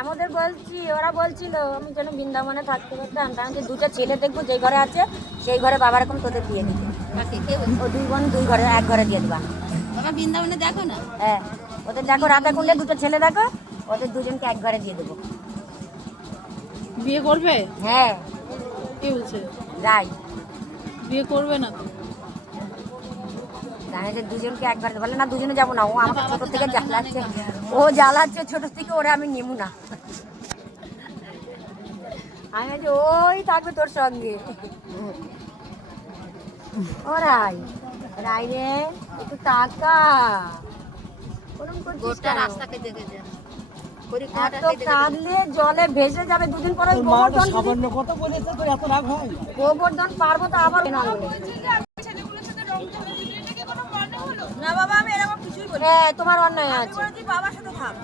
আমাদের বলছি, ওরা বলছিল আমি যেন বৃন্দাবনে থাকতে পারতাম, কারণ যে দুটো ছেলে দেখবো যে ঘরে আছে সেই ঘরে বাবার এখন তোদের দিয়ে দিতে। ও দুই বোন দুই ঘরে এক ঘরে দিয়ে দিবা। বাবা বৃন্দাবনে দেখো না। হ্যাঁ, ওদের দেখো রাধা কুণ্ডে দুটো ছেলে দেখো, ওদের দুজনকে এক ঘরে দিয়ে দেবো। বিয়ে করবে? হ্যাঁ। কে বলছে? যাই বিয়ে করবে না তো? দুজনকে একবার বলে না, দুজনে যাবো না, ও আমাকে ছোট থেকে জ্বালাচ্ছে, ও জ্বালাচ্ছে ছোট থেকে, ওরা আমি নেবো না। আমি বলছি ওই থাকবে তোর সঙ্গে। ও রাই, রাই রে একটু টাকা গোটা রাস্তাকে দেখে যা। কাঁদলে জলে ভেসে যাবে, দুদিন পরে গোবর্ধন পারবো তো আবার না বাবা, আমি এরকম কিছুই বলি। তোমার অন্যায় আছে। বাবার সাথে থাক।